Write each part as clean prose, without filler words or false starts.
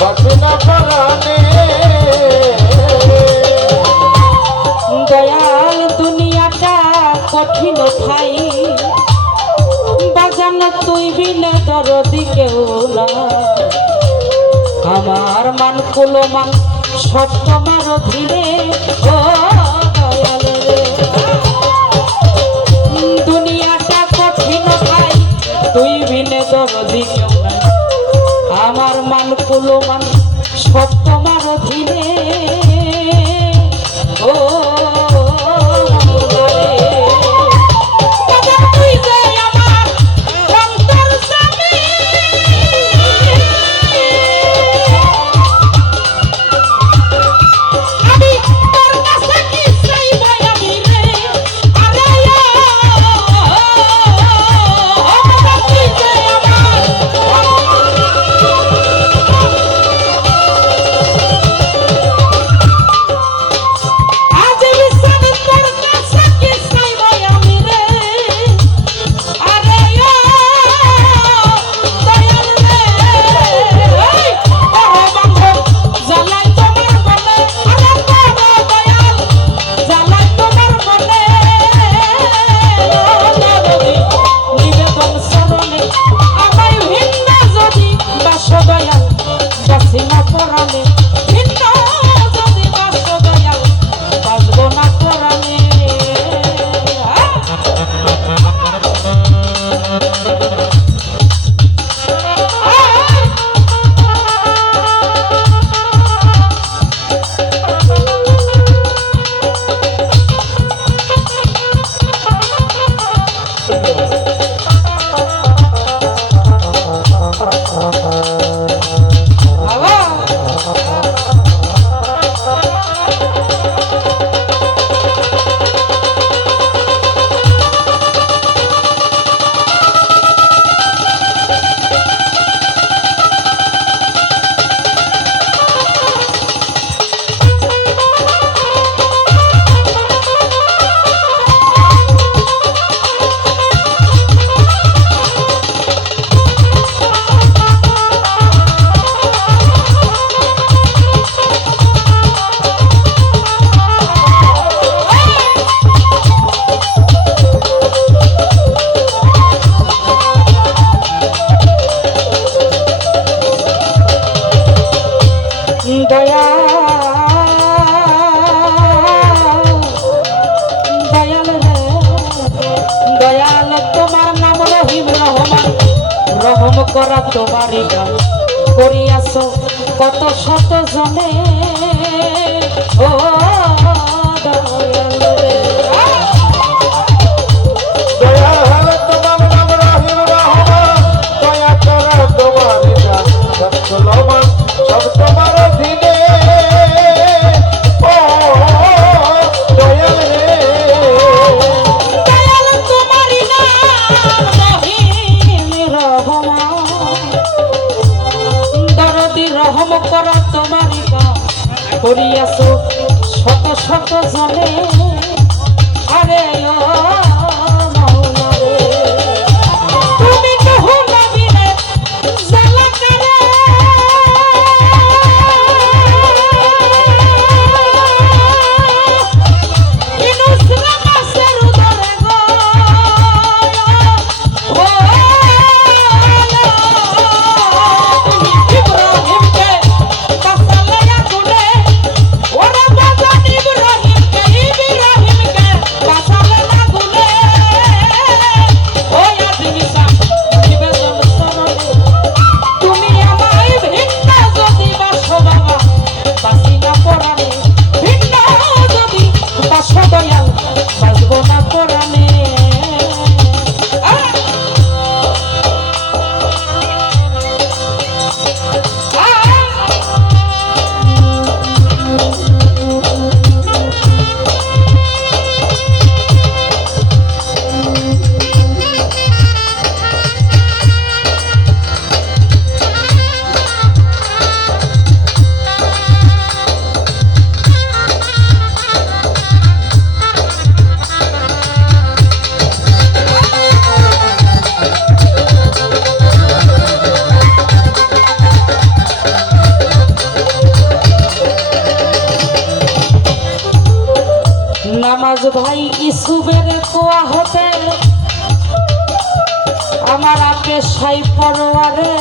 বাঁচে না পরাণে। দয়াল দুনিয়াটা কঠিন ঠাই, বাজানো তুই বিনে দরদি কেউ না। আমার মান কুলো মান সব তোমার অধীনে। ও দয়াল রে, দুনিয়াটা কঠিন ঠাই, তুই বিনে দরদি কেউ না। আমার মান কুলো মান সব তোমার অধীনে। ও করা তোমারই গান করিয়াছ কত শত জনে। ও দয়াল রে, দয়াল তোমার নাম রহিম রহমান, দয়া করা তোমারই গান সচ্ছলমান সব তোমার অধীনে। ও দয়াল রে, দয়াল তোমারই নাম রহিম রহমান, দরদি রহম করা তোমারই গান করিয়াছ শত শত জনে। আরে ও মাওলা রে, তুমি কহু নবীরে জালা করে, ইনুসরা মাসের উদরে গো। ও তুমি ইব্রাহিমকে বাসালে আগুনে, ওরা বাজান ইব্রাহিমকে বাসালে আগুনে। আলহাজ ভাই ইসুবের কোয়া হতে আমার আকে সাই পরোয়ারে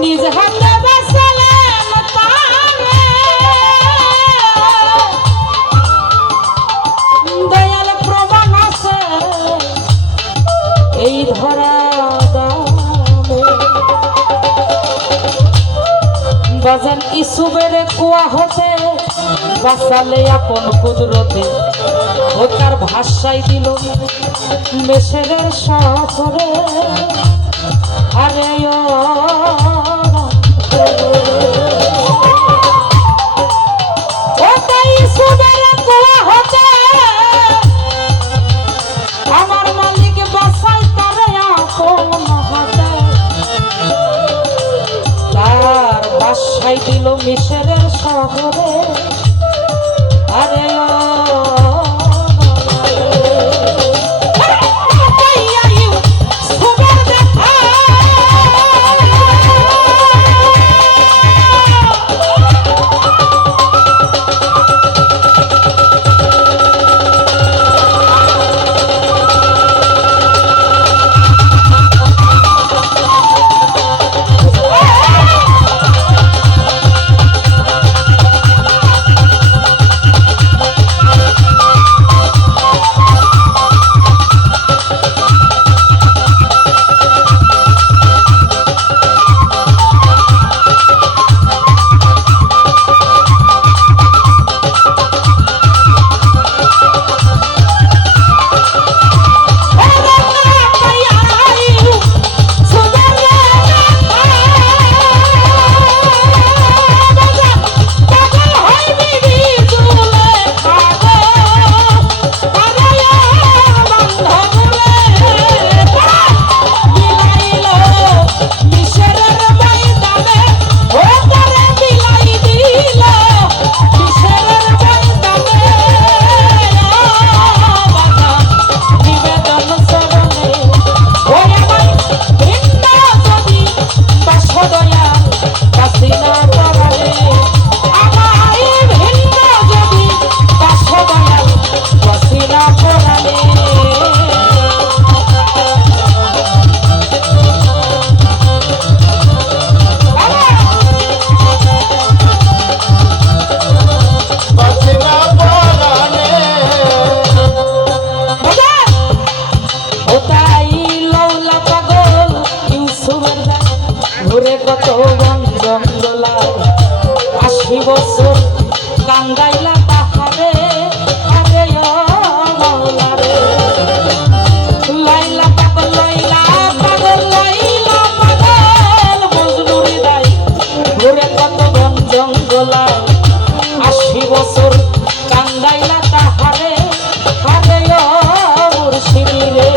নিজ হাতে বাঁচালেন তারে দয়াল প্রমাণ আছে এই ধরা দামে বাজান ইসুবের কোয়া হতে বাঁচালে আপন কুদরতে ও তার ভাষাই দিল মেসেরের শহরে আরে ও তাই ইসুবের কোয়া হতে আমার মালিক বাঁচাই তারে আপন হাতে তার বাসায় দিল মিশরের শহরে আরে কত বন্ধলা ৮০ বছর কান্দাইলা তাহারে আরে মাওলা রে লাইলা পাগল মজনুরি দাই ঘুরে কত বন জঙ্গলা ৮০ বছর কান্দাইলা তাহারে আরে মুর্শিদি রে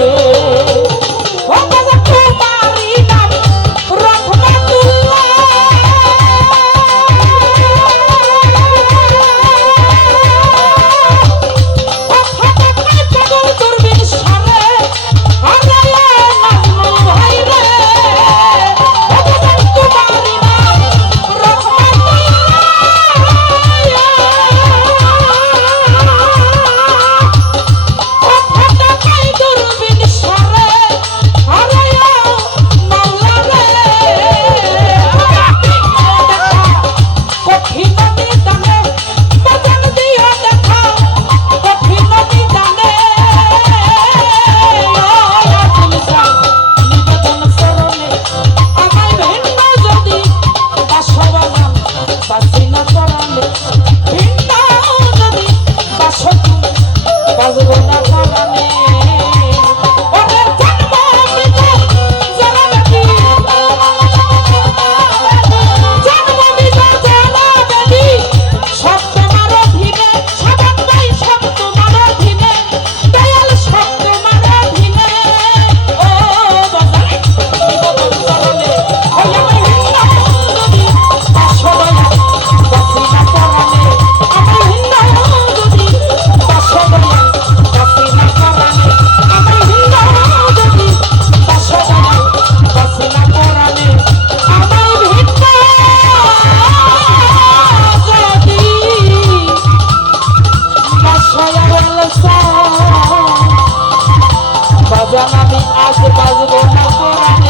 বাজান আমি আজ বাজবো না কোরআনের